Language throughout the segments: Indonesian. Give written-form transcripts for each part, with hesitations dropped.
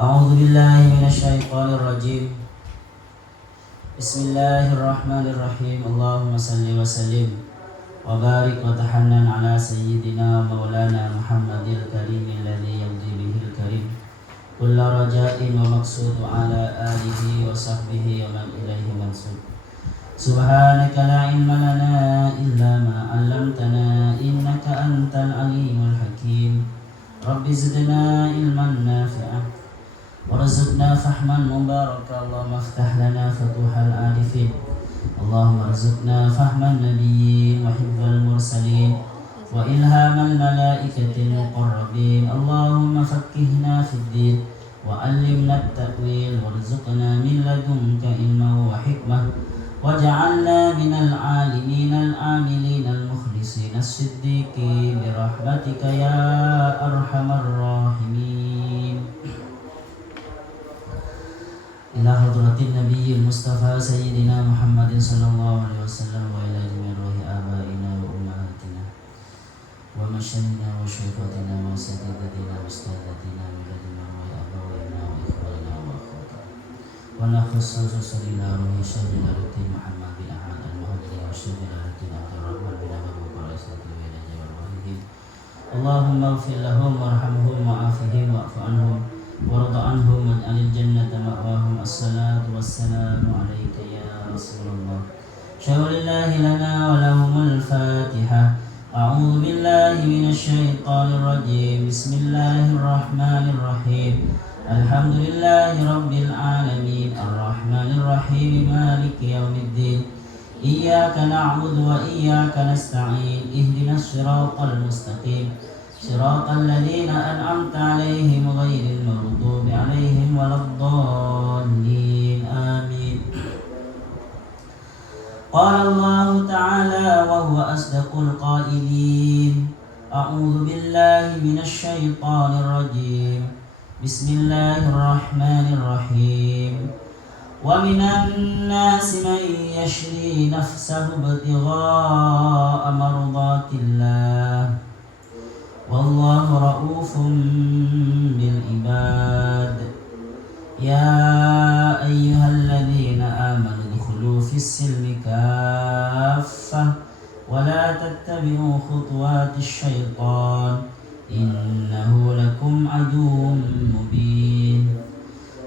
أعوذ بالله من الشيطان الرجيم. بسم الله الرحمن الرحيم. اللهم صل وسلم وبارك وتحنن على سيدنا مولانا محمد الكريم الذي يمضي به الكريم كل رجاء ومقصود على آله وصحبه ومن إليه منسوب. سبحانك لا علم لنا إلا ما علمتنا إنك أنت العليم الحكيم. رب زدنا علما نافعا وارزقنا فهما مباركا. اللهم افتح لنا فتوح العارفين. اللهم ارزقنا فهم النبيين وحفظ المرسلين وإلهام الملائكة المقربين. اللهم فقهنا في الدين وعلمنا التأويل وارزقنا من لدنك علما وحكمة واجعلنا من العالمين العاملين المخلصين الصديقين برحمتك يا أرحم الراحمين. إلى حضرة النبي المصطفى سيدنا محمد صلى الله عليه وسلم وإلى جميع روح آبائنا وأمهاتنا ومشايخنا وشيخاتنا وسادتنا واستاذتنا ولدنا وأبوينا وإخواننا وأخواتنا ونخص إلى روح سيدنا رتي محمد بن أحمد المهدي وسيدنا رتي عبد الرحمن بن أبي بكر الأسدي وإلى جميع الوالدين. اللهم اغفر لهم وارحمهم وعافهم واعف عنهم وارض عنهم واجعل الجنة مأواهم. الصلاة والسلام عليك يا رسول الله. شهر الله لنا ولهم الفاتحة. أعوذ بالله من الشيطان الرجيم. بسم الله الرحمن الرحيم. الحمد لله رب العالمين الرحمن الرحيم مالك يوم الدين. إياك نعبد وإياك نستعين. اهدنا الصراط المستقيم صراط الذين أنعمت عليهم غير المغضوب عليهم ولا الضالين آمين. قال الله تعالى وهو أصدق القائلين. أعوذ بالله من الشيطان الرجيم. بسم الله الرحمن الرحيم. ومن الناس من يشري نفسه ابتغاء مرضات الله والله رؤوف بالعباد. يا أيها الذين آمنوا ادخلوا في السلم كافة ولا تتبعوا خطوات الشيطان إنه لكم عدو مبين.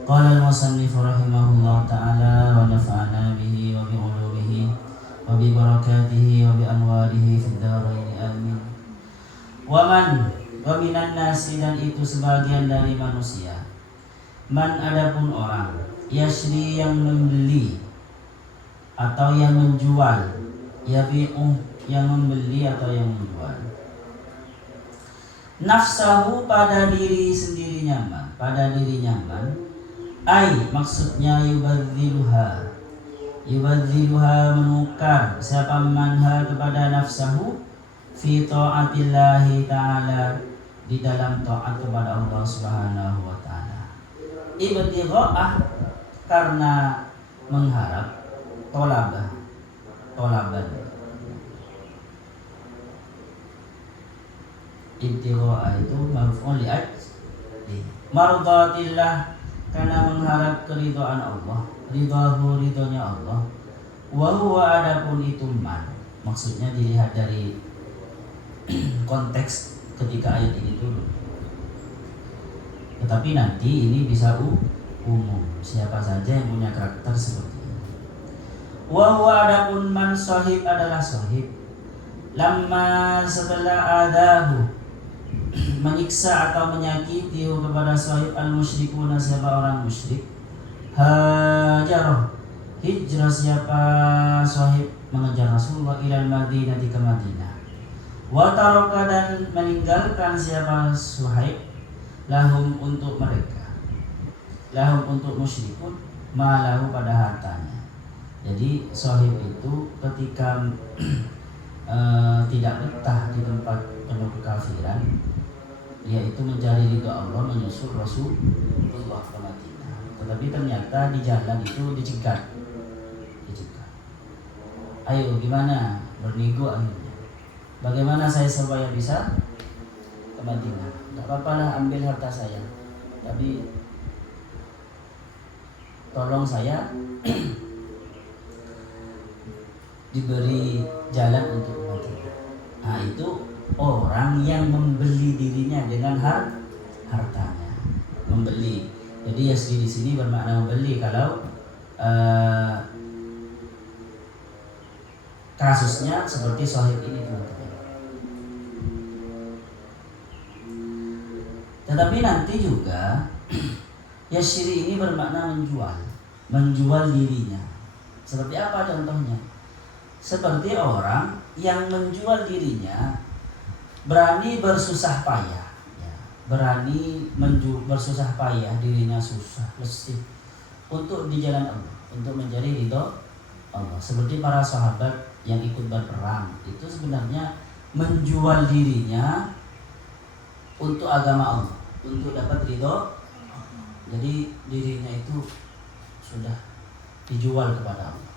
قال المصنف رحمه الله تعالى ونفعنا به وبعلومه وببركاته وبأنواره في الدارين آمين. Waminan nasi, dan itu sebagian dari manusia. Man, adapun orang, yasri yang membeli atau yang menjual, yabi'u yang membeli atau yang menjual. Nafsahu pada diri sendiri nyaman, pada diri nyaman. Ai maksudnya yubadziluha menukar siapa manha kepada nafsahu fi ta'atillahi ta'ala di dalam taat kepada Allah Subhanahu wa taala. Ibtigha'ah karena mengharap, tolaban. Ibtigha'ah itu maf'ul li ajli. Mardatillah karena mengharap keridhaan Allah, ridhonya Allah. Wa huwa adapun itu man. Maksudnya dilihat dari konteks ketika ayat ini dulu. Tetapi nanti ini bisa umum, siapa saja yang punya karakter seperti ini. Wa huwa adapun man sahib adalah sahib. Lamma setelah adahu menyiksa atau menyakiti kepada sahib al-musyrikuna siapa orang musyrik. Hajarah hijrah siapa sahib mengejar Rasulullah ilal Madinah ke Madinah. Wa taraka dan meninggalkan siapa Suhaib lahum untuk mereka, lahum untuk musyrikun, malahu pada hartanya. Jadi sahib itu ketika tidak betah di tempat penuh kekafiran, yaitu mencari ridho Allah, menyusul Rasulullah ke Madinah. Tetapi ternyata di jalan itu dicegat. Ayo gimana bernego akhirnya. Bagaimana saya supaya bisa ke Madinah? Tidak apa-apa lah, ambil harta saya, tapi tolong saya diberi jalan untuk umat ini. Nah itu orang yang membeli dirinya dengan hartanya, membeli. Jadi yasri di sini bermakna membeli. Kalau kasusnya seperti Shahib ini teman-teman. Tetapi nanti juga yasri ini bermakna menjual dirinya. Seperti apa contohnya? Seperti orang yang menjual dirinya, berani bersusah payah, berani bersusah payah, dirinya susah, letih untuk di jalan Allah, untuk mencari ridho Allah. Seperti para sahabat yang ikut berperang, itu sebenarnya menjual dirinya untuk agama Allah, untuk dapat ridho. Jadi dirinya itu sudah dijual kepada Allah.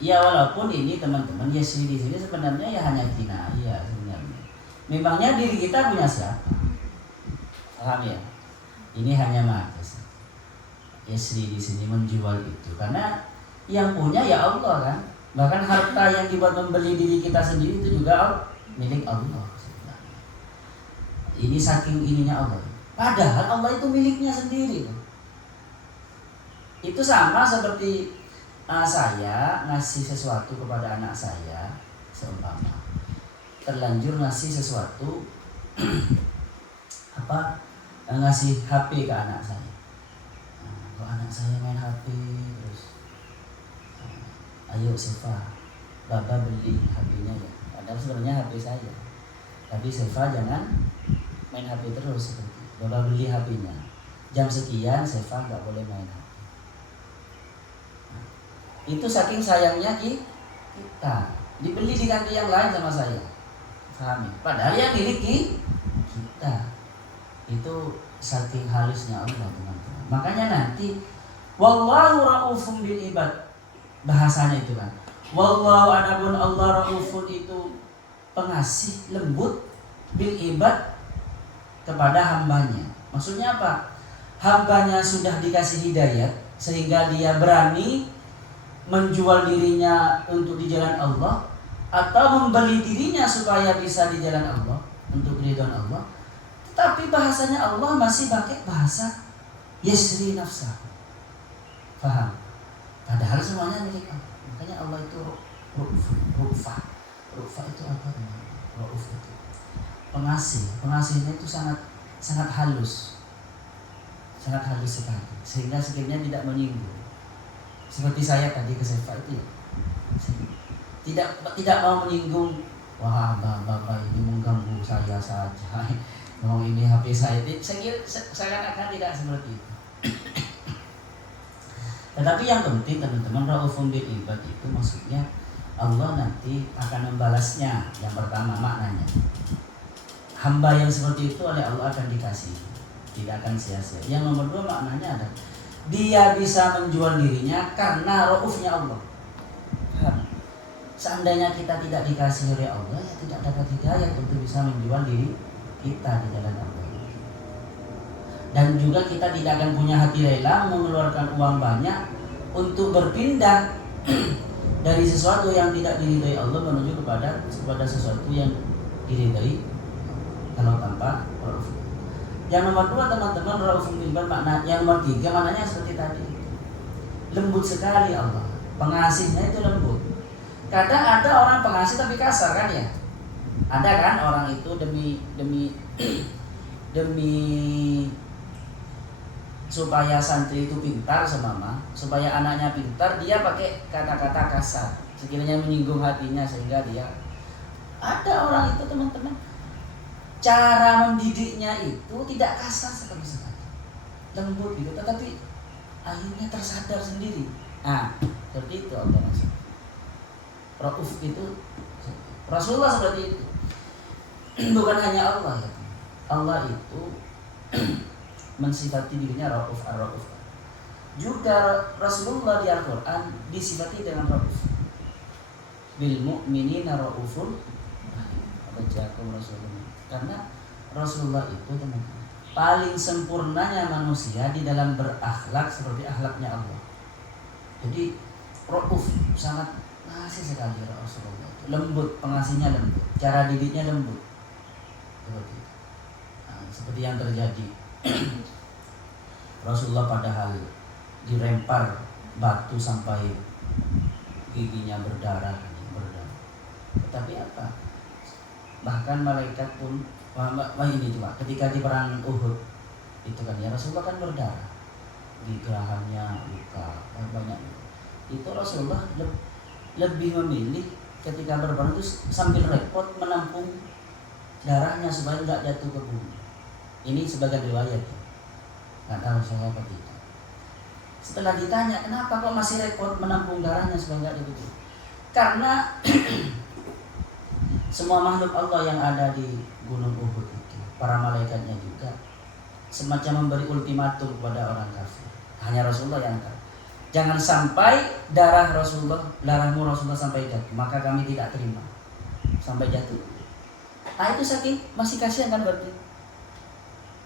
Ya walaupun ini teman-teman yasri di sini sebenarnya ya hanya kinayah sebenarnya. Memangnya diri kita punya siapa? Paham ya? Ini hanya majas. Yasri di sini menjual itu karena yang punya ya Allah kan. Bahkan harta yang dibuat membeli diri kita sendiri itu juga milik Allah sebenarnya. Ini saking ininya Allah. Padahal Allah itu miliknya sendiri. Itu sama seperti saya ngasih sesuatu kepada anak saya, seumpama terlanjur ngasih sesuatu ngasih HP ke anak saya. Kalau anak saya main HP terus, ayo Sefa, Baba beli HP-nya ya. Padahal sebenarnya HP saya. Tapi Sefa jangan main HP terus seperti itu. Baba beli HP-nya. Jam sekian Sefa nggak boleh main HP. Itu saking sayangnya kita dibeli diganti yang lain sama saya. Paham ya? Padahal yang milik kita. Itu saking halusnya Allah teman-teman. Makanya nanti wallahu raufum bil ibad, bahasanya itu kan. Wallahu adapun Allah raufun itu pengasih, lembut, bil ibad kepada hambanya. Maksudnya apa? Hambanya sudah dikasih hidayah sehingga dia berani menjual dirinya untuk di jalan Allah atau membeli dirinya supaya bisa di jalan Allah untuk keridhaan Allah. Tetapi bahasanya Allah masih pakai bahasa yasri nafsah. Paham? Padahal semuanya milik Allah. Makanya Allah itu rufa. Rufa itu apa namanya? Rauf itu pengasih. Pengasihnya itu sangat halus. Sangat halus sekali. Sehingga sekiranya tidak menyinggung. Seperti saya tadi ke Sefa itu ya. Tidak mau menyinggung. Wah, bapak ini mengganggu saya saja. Mau ini HP saya. Saya akan tidak seperti itu. Tetapi yang penting teman-teman, raufun bil ibad itu maksudnya Allah nanti akan membalasnya. Yang pertama maknanya, hamba yang seperti itu oleh Allah akan dikasih, tidak akan sia-sia. Yang nomor dua maknanya adalah dia bisa menjual dirinya karena raufnya Allah. Seandainya kita tidak dikasih oleh Allah, ya tidak dapat hidayah untuk bisa menjual diri kita di jalan Allah. Dan juga kita tidak akan punya hati rela mengeluarkan uang banyak untuk berpindah dari sesuatu yang tidak diridhai Allah menuju kepada sesuatu yang diridhai kalau tanpa rauf. Yang nomor dua teman-teman, raufun bil ibad makna. Yang nomor tiga maknanya seperti tadi, lembut sekali Allah. Pengasihnya itu lembut. Kadang ada orang pengasih tapi kasar kan ya. Ada kan orang itu demi supaya santri itu pintar semama, supaya anaknya pintar, dia pakai kata-kata kasar sekiranya menyinggung hatinya sehingga dia. Ada orang itu teman-teman, cara mendidiknya itu tidak kasar sekali, lembut gitu, tetapi akhirnya tersadar sendiri. Nah, seperti itu Allah maksud. Rauf itu Rasulullah seperti itu. Bukan hanya Allah ya. Allah itu mensifati dirinya Rauf ar-Rauf. Juga Rasulullah di Al-Qur'an disifati dengan Rauf. Bil mu'minina raufun rahim. Karena Rasulullah itu teman-teman paling sempurnanya manusia di dalam berakhlak seperti akhlaknya Allah. Jadi Rauf, sangat ngasih sekali Rasulullah. Lembut, pengasihnya lembut, cara didiknya lembut. Seperti yang terjadi Rasulullah padahal dirempar batu sampai giginya berdarah. Tetapi apa? Bahkan malaikat pun ini juga ketika di perang Uhud itu kan ya Rasulullah kan berdarah di gerahannya, luka banyak. Itu Rasulullah lebih memilih ketika berperang itu sambil repot menampung darahnya supaya nggak jatuh ke bumi. Ini sebagai riwayat, nggak tahu saya apa tidak. Setelah ditanya kenapa kok masih repot menampung darahnya supaya nggak jatuh ke bumi, karena semua makhluk Allah yang ada di Gunung Uhud itu, para malaikatnya juga semacam memberi ultimatum kepada orang kafir. Hanya Rasulullah yang tahu. Jangan sampai darahmu Rasulullah sampai jatuh, maka kami tidak terima sampai jatuh. Nah itu saking masih kasihan kan berarti,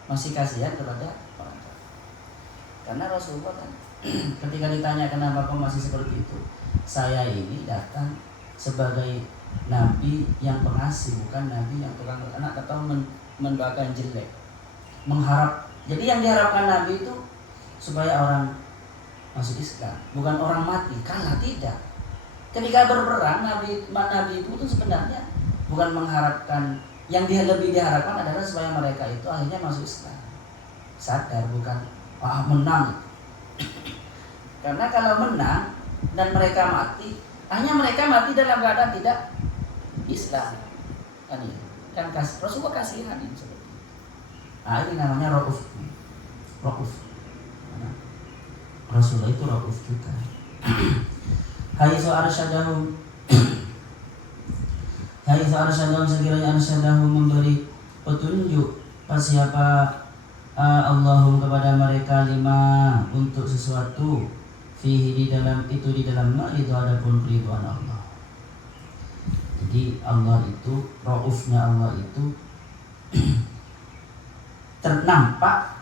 masih kasihan kepada orang kafir. Karena Rasulullah kan ketika ditanya kenapa kau masih seperti itu, saya ini datang sebagai Nabi yang pengasih, bukan Nabi yang tukang anak atau mendoakan jelek, mengharap. Jadi yang diharapkan Nabi itu supaya orang masuk Islam, bukan orang mati. Kalah tidak. Ketika berperang Nabi itu sebenarnya bukan mengharapkan, yang dia lebih diharapkan adalah supaya mereka itu akhirnya masuk Islam. Sadar bukan menang. Karena kalau menang dan mereka mati, hanya mereka mati dalam keadaan tidak Islam. Kan ya? Kan Rasulullah kasihan ini seperti itu. Nah, ini namanya Rauf. Rasulullah itu Rauf juga. Haitsu arsyadahum sekiranya arsyadahum memberi petunjuk siapa Allahum kepada mereka lima untuk sesuatu fihi di dalam itu adapun keriduan Allah. Jadi Allah itu, Raufnya Allah itu ternampak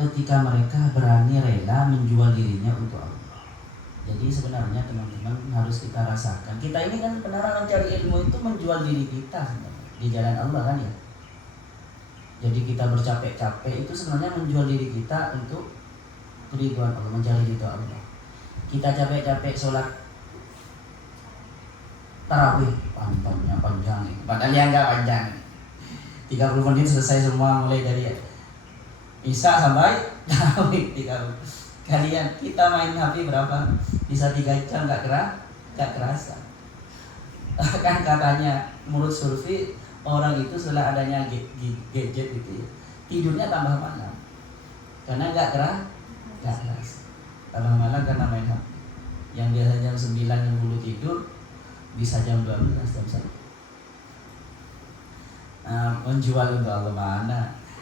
ketika mereka berani rela menjual dirinya untuk Allah. Jadi sebenarnya teman-teman harus kita rasakan. Kita ini kan benar mencari ilmu itu menjual diri kita sebenarnya di jalan Allah kan ya. Jadi kita bercapek-capek itu sebenarnya menjual diri kita untuk keriduan Allah, mencari ridho Allah. Kita capek-capek sholat tarawih panjang, padahal yang nggak panjang. 30 menit selesai semua, mulai dari Isya sampai tarawih 30. Kalian kita main HP berapa? Bisa 3 jam nggak kerasa. Kan katanya menurut survei orang itu setelah adanya gadget itu ya, tidurnya tambah malam karena nggak kerasa. Tambah malam karena main HP. Yang biasa jam 9 yang dulu tidur bisa jam 12 jam 1. Menjual untuk Allah mana.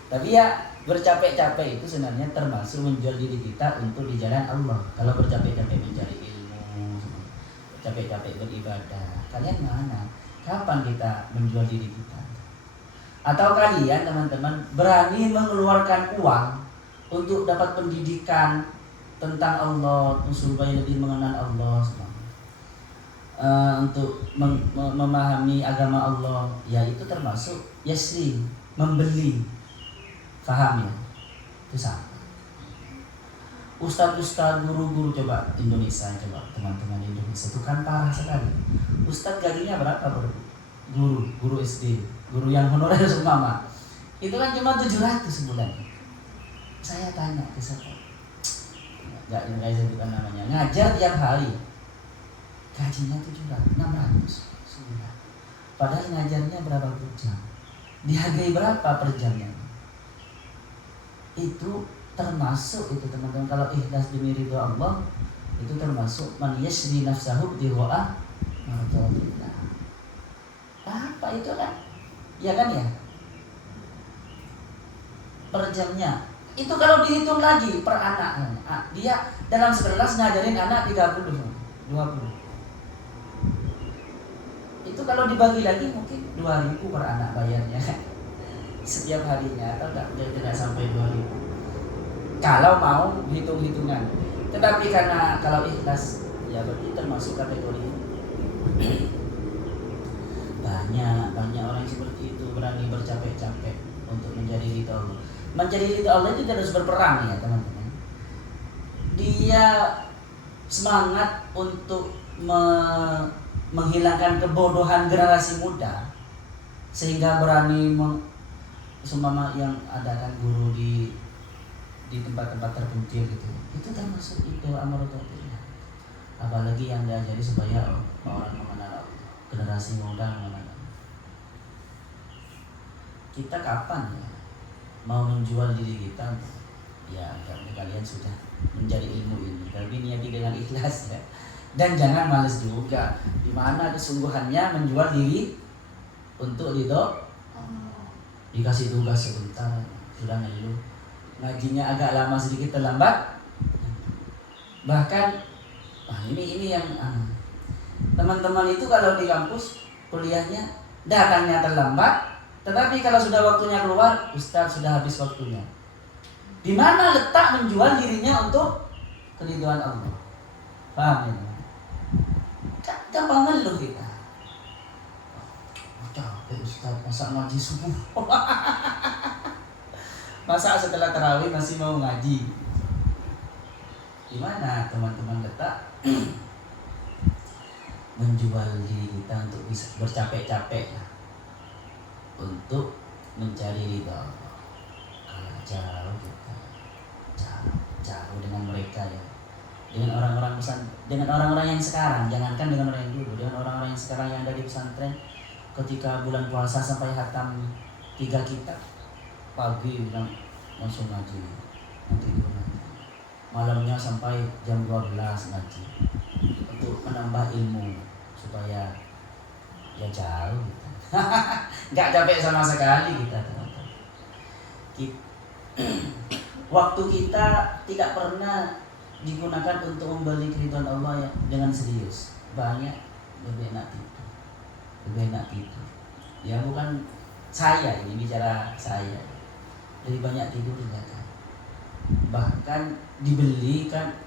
Tapi ya bercapek-capek itu sebenarnya termasuk menjual diri kita untuk di jalan Allah. Kalau bercapek-capek mencari ilmu, bercapek-capek beribadah, kalian mana? Kapan kita menjual diri kita? Atau kalian teman-teman berani mengeluarkan uang untuk dapat pendidikan tentang Allah, supaya lebih mengenal Allah, untuk memahami agama Allah, ya itu termasuk yasri, membeli. Paham ya? Itu sama. Ustadz, guru-guru coba Indonesia, coba teman-teman Indonesia itu kan parah sekali. Ustadz gajinya berapa guru SD, guru yang honorer semua itu kan cuma 700 sebulan. Saya tanya ke siapa? Nggak sebutkan namanya. Ngajar tiap hari, gajinya 600 sebulan. Padahal ngajarnya berapa jam? Dihargai berapa per jamnya? Itu termasuk itu teman-teman, kalau ikhlas demi ridho Allah itu termasuk man yashri nafsahu bigha'ah mardatillah. Apa itu kan? Ya kan ya? Per jamnya. Itu kalau dihitung lagi per anak, dia dalam sekelas ngajarin anak 30 20. Itu kalau dibagi lagi mungkin 2000 per anak bayarnya kan. setiap harinya atau tidak sampai 2000 kalau mau hitung-hitungan. Tetapi karena kalau ikhlas ya berarti termasuk kategori banyak orang yang seperti itu berani bercapek-capek untuk menjadi ridha Allah. Menjadi ridha Allah itu tidak harus berperang ya teman-teman. Dia semangat untuk menghilangkan kebodohan generasi muda sehingga berani seumpama yang ada kan guru di tempat-tempat terpencil gitu. Itu termasuk itu amaratul billah. Apalagi yang diajari supaya orang mengenal generasi muda mengenal. Kita kapan ya mau menjual diri kita? Ya kalian sudah menjadi ilmu ini, tapi niati dengan ikhlas ya. Dan jangan males juga. Di mana kesungguhannya menjual diri untuk ridho? Dikasih tugas sebentar sudah ngeluh. Ngajinya agak lama sedikit terlambat. Bahkan ini yang teman-teman itu kalau di kampus kuliahnya datangnya terlambat, tetapi kalau sudah waktunya keluar, Ustaz sudah habis waktunya. Di mana letak menjual dirinya untuk keridhaan Allah? Paham ya? Gampang ngeluh kita. Capek Ustaz, masa ngaji subuh? Masa setelah tarawih masih mau ngaji? Di mana teman-teman letak menjual diri kita untuk bisa bercapek-capek untuk mencari ridha Allah? Jauh kita, jauh dengan mereka ya, dengan orang-orang dengan orang-orang yang sekarang, jangankan dengan orang yang dulu, dengan orang-orang yang sekarang yang ada di pesantren, ketika bulan puasa sampai hatam 3 kitab, pagi langsung ngaji, nanti malamnya sampai jam 12 ngaji untuk menambah ilmu supaya ya jauh gitu. Nggak capek sama sekali kita teman-teman. Waktu kita tidak pernah digunakan untuk membeli keridhaan Allah ya, dengan serius. Banyak lebih enak tidur. Ya bukan saya ini bicara saya. Lebih banyak tidur ya kan. Bahkan dibelikan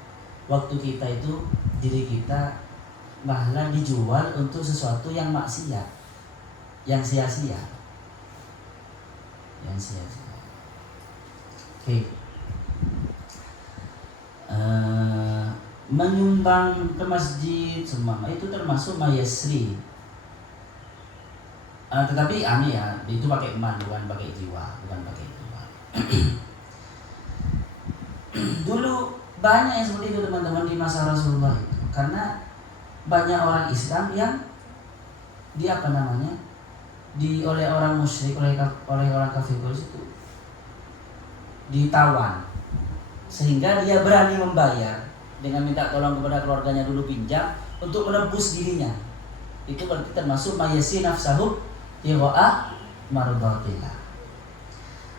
waktu kita itu, diri kita malah dijual untuk sesuatu yang maksiat, yang sia-sia. Oke. Menyumbang ke masjid semua itu termasuk mayasri. Tetapi ya, itu pakai iman, bukan pakai jiwa. Dulu banyak yang seperti itu teman-teman di masa Rasulullah itu, karena banyak orang Islam yang oleh orang musyrik, oleh orang kafir itu ditawan, sehingga dia berani membayar dengan minta tolong kepada keluarganya dulu pinjam untuk menebus dirinya. Itu berarti termasuk mayasi nafsahu tiroa mardatillah.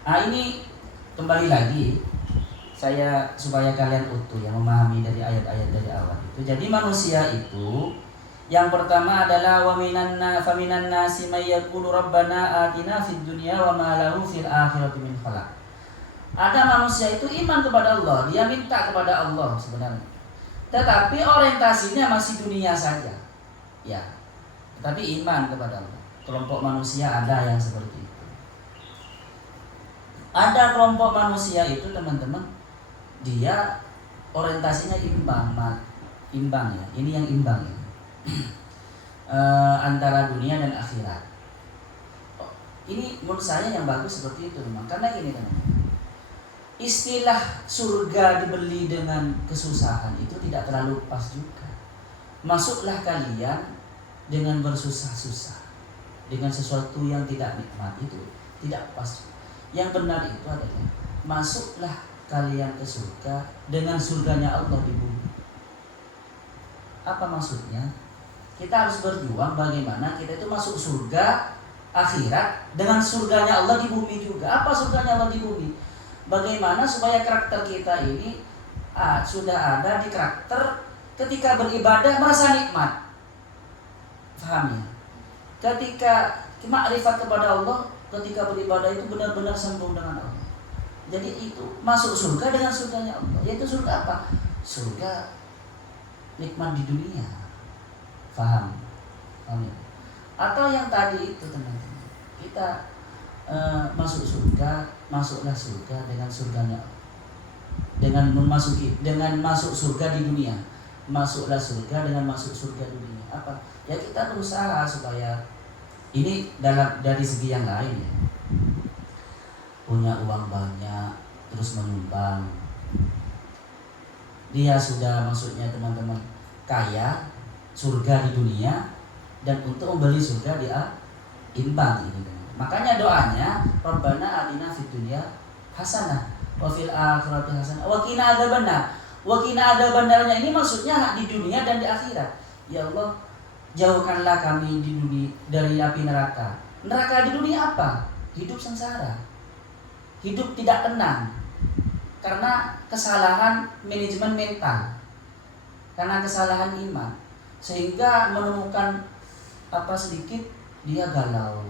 Ini kembali lagi saya supaya kalian utuh yang memahami dari ayat-ayat dari awal itu. Jadi manusia itu yang pertama adalah faminan nasi may yaqulu rabbana atina fid dunya wa ma lahu fil akhirati min khalaq. Ada manusia itu iman kepada Allah, dia minta kepada Allah sebenarnya, tetapi orientasinya masih dunia saja. Ya, tetapi iman kepada Allah. Kelompok manusia ada yang seperti itu. Ada kelompok manusia itu teman-teman, dia orientasinya imbang ya. Ini yang imbang ya. Antara dunia dan akhirat. Ini menurut saya yang bagus seperti itu memang. Karena gini teman-teman, istilah surga dibeli dengan kesusahan itu tidak terlalu pas juga. Masuklah kalian dengan bersusah-susah, dengan sesuatu yang tidak nikmat, itu tidak pas. Yang benar itu adalah masuklah kalian ke surga dengan surganya Allah di bumi. Apa maksudnya? Kita harus berjuang bagaimana kita itu masuk surga akhirat dengan surganya Allah di bumi juga. Apa surganya Allah di bumi? Bagaimana supaya karakter kita ini sudah ada di karakter ketika beribadah merasa nikmat. Paham ya? Ketika ma'rifat kepada Allah ketika beribadah itu benar-benar sambung dengan Allah. Jadi itu masuk surga dengan surganya Allah. Yaitu surga apa? Surga nikmat di dunia. Faham? Amin. Atau yang tadi itu teman-teman, kita masuk surga, masuklah surga dengan surganya Allah. Dengan masuk surga di dunia, masuklah surga dengan masuk surga dunia. Apa? Ya kita berusaha supaya ini dari segi yang lain ya. Punya uang banyak, terus menyumbang. Dia sudah maksudnya teman-teman kaya, surga di dunia, dan untuk membeli surga dia imbang ini. Makanya doanya, Rabbana atina fid dunya hasanah wa fil akhirati hasanah wa qina adzabannar. Wa qina adzabannar-nya ini maksudnya di dunia dan di akhirat. Ya Allah, jauhkanlah kami di dunia dari api neraka. Neraka di dunia apa? Hidup sengsara. Hidup tidak tenang. Karena kesalahan manajemen mental. Karena kesalahan iman. Sehingga menemukan apa sedikit dia galau.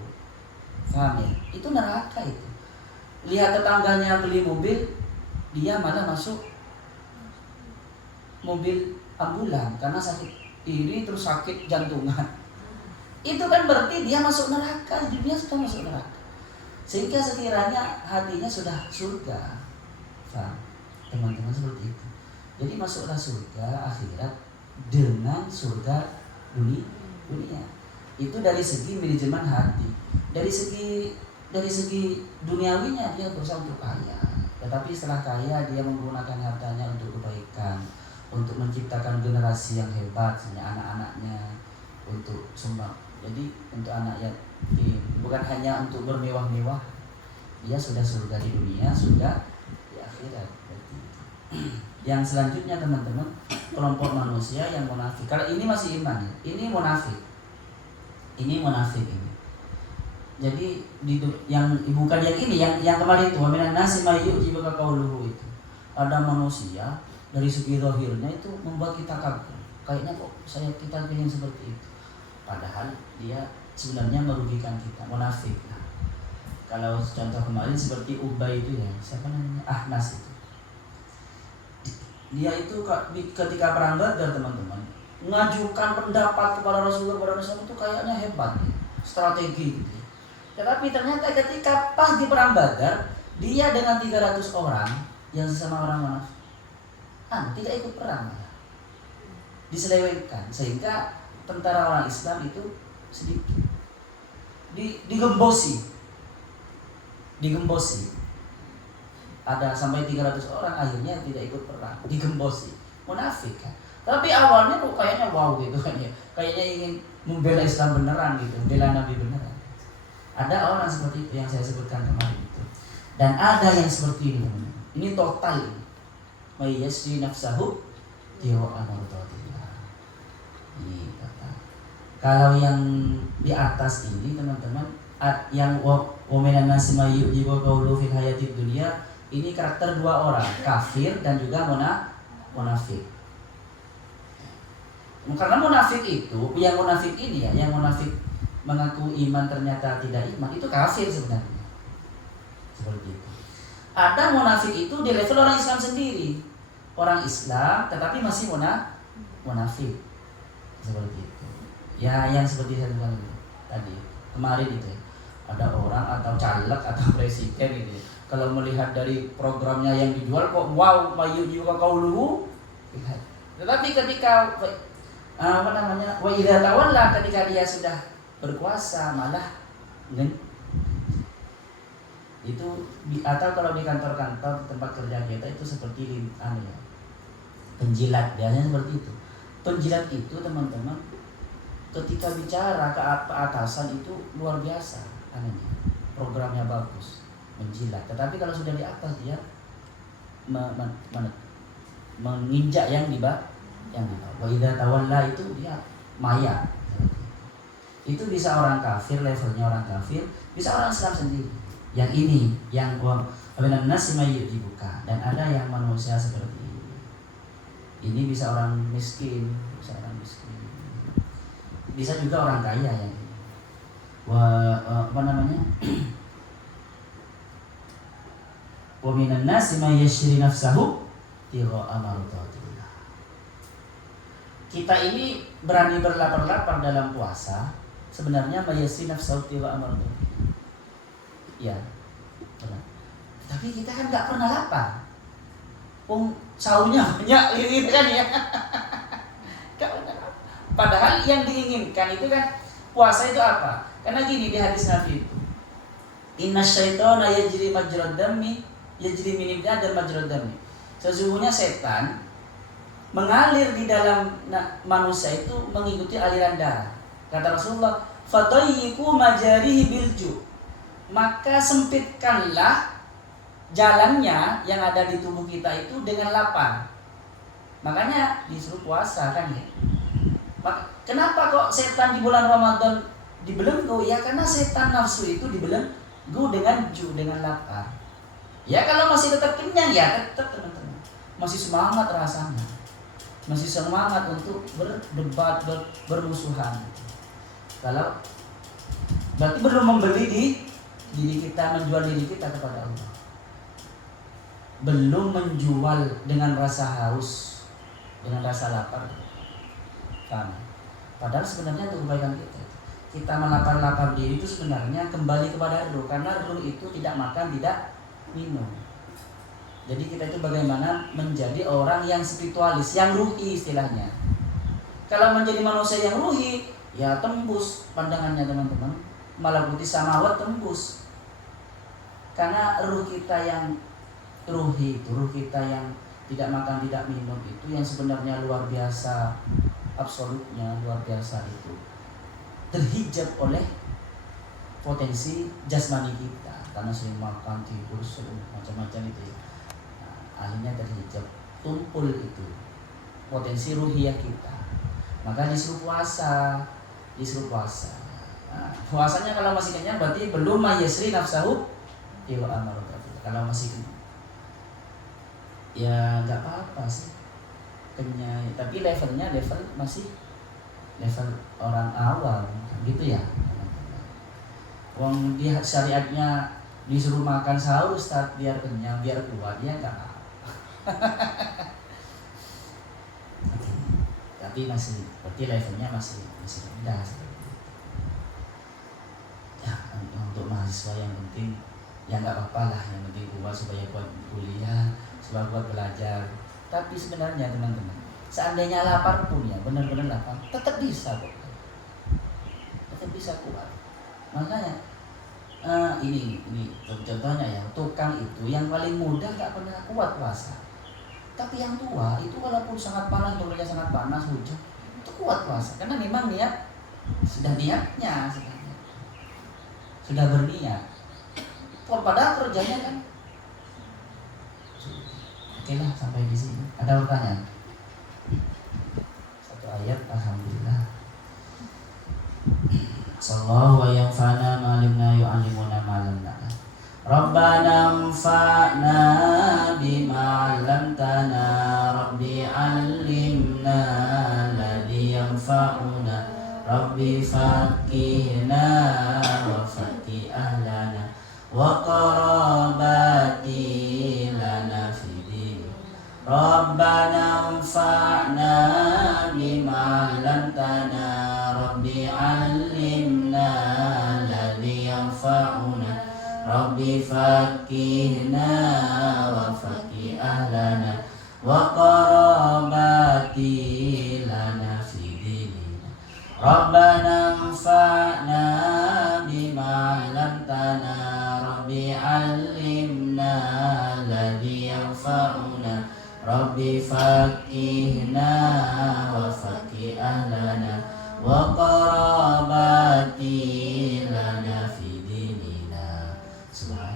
Paham ya? Itu neraka itu. Lihat tetangganya beli mobil, dia malah masuk mobil ambulan karena sakit iri terus sakit jantungan. Itu kan berarti dia masuk neraka, dia sudah masuk neraka. Sehingga sekiranya hatinya sudah surga. Paham? Teman-teman seperti itu. Jadi masuklah surga akhirat dengan surga dunia. Itu dari segi manajemen hati. Dari segi duniawinya dia berusaha untuk kaya. Tetapi setelah kaya dia menggunakan hartanya untuk kebaikan, untuk menciptakan generasi yang hebat, hanya anak-anaknya untuk sumbang. Jadi untuk anak yatim, bukan hanya untuk bermewah-mewah. Dia sudah surga di dunia, surga di akhirat. Yang selanjutnya teman-teman, kelompok manusia yang munafik. Kalau ini masih iman ya, ini munafik. Ini munafik ini. Jadi yang bukan yang ini, yang kemarin itu waminan nasi mayu jika qauluhu itu. Ada manusia dari segi zahirnya itu membuat kita kagum. Kayaknya kok kita ingin seperti itu. Padahal dia sebenarnya merugikan kita, munafik. Nah, kalau contoh kemarin seperti Ubay itu ya, siapa namanya? Ahnas itu. Dia itu ketika perang Badar teman-teman, mengajukan pendapat kepada Rasulullah itu kayaknya hebat ya, strategi gitu. Tetapi ternyata ketika pas di perang Badar, dia dengan 300 orang yang sesama orang munafik, tidak ikut perang, diselewengkan, sehingga tentara orang Islam itu sedikit digembosi. Ada sampai 300 orang akhirnya tidak ikut perang, digembosi, munafik kan. Tapi awalnya kok kayaknya wow gitu kan ya, kayaknya ingin membela Islam beneran gitu, membela Nabi beneran. Ada orang seperti itu yang saya sebutkan kemarin itu. Dan ada yang seperti ini. Ini total ini. Mayyasri nafsahu tiwa amrutatillah. Ini kata. Kalau yang di atas ini teman-teman, yang waminan nasi mayyu'jibu qawlu fil hayatid dunya, ini karakter dua orang, kafir dan juga munafik. Karena munafik itu, yang munafik ini ya, yang munafik mengaku iman ternyata tidak iman, itu kafir sebenarnya. Seperti itu. Ada munafik itu di level orang Islam sendiri. Orang Islam tetapi masih munafik. Seperti itu. Ya yang seperti saya bilang tadi, kemarin itu. Ada orang atau caleg atau presiden gitu. Kalau melihat dari programnya yang dijual kok wow, mayu juga qauluhu. Tetapi ketika wa idza tawalla, ketika dia sudah berkuasa malah itu atau kalau di kantor-kantor tempat kerja kita itu seperti penjilat, biasanya seperti itu. Penjilat itu teman-teman ketika bicara ke atasan itu luar biasa, programnya bagus, menjilat. Tetapi kalau sudah di atas dia menginjak yang di bawah. Wa idza tawalla itu dia maya. Itu bisa orang kafir, levelnya orang kafir, bisa orang Islam sendiri. Yang ini, yang waminan nasi mayyu'jibuka, dan ada yang manusia seperti ini. Ini bisa orang miskin, bisa juga orang kaya yang Wa minan nasi may yashri nafsahu tigha'a mardatillah. Kita ini berani berlapar-lapar dalam puasa, sebenarnya mayasri nafsahu tigha'a mardatillah. Ya. Tapi kita kan nggak pernah lapar. Sahurnya banyak gitu kan ya. Padahal yang diinginkan itu kan puasa itu apa? Karena gini di hadis Nabi itu, inna syaitana yajri majrad dami yajri min ibni adam majrad dami. Sesungguhnya setan mengalir di dalam manusia itu mengikuti aliran darah. Kata Rasulullah, fatayyiku majarihi bilju. Maka sempitkanlah jalannya yang ada di tubuh kita itu dengan lapar. Makanya disuruh puasa kan ya. Kenapa kok setan di bulan Ramadan dibelenggu? Ya karena setan nafsu itu dibelenggu dengan lapar. Ya kalau masih tetap kenyang ya tetap teman-teman. Masih semangat rasanya. Masih semangat untuk berdebat, bermusuhan. Kalau berarti belum membeli diri kita, menjual diri kita kepada Allah. Belum menjual dengan rasa haus, dengan rasa lapar. Padahal sebenarnya untuk kebaikan kita melapar-lapar diri itu sebenarnya kembali kepada ruh, karena ruh itu tidak makan, tidak minum. Jadi kita itu bagaimana menjadi orang yang spiritualis, yang ruhi istilahnya. Kalau menjadi manusia yang ruhi, ya tembus pandangannya teman-teman, malakuti samawat tembus. Karena ruh kita yang ruhi itu, ruh kita yang tidak makan, tidak minum itu yang sebenarnya luar biasa, absolutnya luar biasa itu terhijab oleh potensi jasmani kita karena sering makan, tidur, macam-macam itu ya. Akhirnya terhijab, tumpul itu potensi ruhiyah kita. Maka disuruh puasa. Puasanya kalau masih kenyang berarti belum mayasri nafsahu tigha'a mardatillah. Kalau masih kenyang ya nggak apa-apa sih kenyang, tapi levelnya masih level orang awam gitu ya. Wong di syariatnya disuruh makan sahur Ustaz biar kenyang, biar kuat, ya nggak apa. Tapi masih berarti levelnya masih rendah. Ya untuk mahasiswa yang penting ya nggak apa-apa lah, yang penting kuat supaya kuat kuliah, supaya kuat belajar. Tapi sebenarnya teman-teman, seandainya lapar pun ya, benar-benar lapar, tetap bisa kok. Tetap bisa kuat. Makanya ini contohnya ya, tukang itu yang paling muda nggak pernah kuat puasa. Tapi yang tua itu walaupun sangat panas, bekerja sangat panas, hujan, itu kuat puasa. Karena memang sudah berniat. Padahal kerjanya kan. Oke lah, sampai di sini. Ada pertanyaan? Satu ayat, alhamdulillah. Sallallahu wa yanfa'na ma'alimna yu'allimuna ma'alamna. Rabbana anfa'na bima 'allamtana, Rabbi 'allimna alladhi yanfa'una, Rabbi faqihna wa faqih ahlana wa qarabati lana fid. Rabbana anfa'na bima 'allamtana, Rabbi 'allimna alladhi yanfa'una, Rabbi faqihna wa faqih ahlana wa qarabati lana fi dinina. Rabbana anfa'na bima 'allamtana, Rabbi 'allimna alladhi yanfa'una, Rabbi faqihna wa faqih ahlana wa qarabati lana fi dinina. Subhanallah.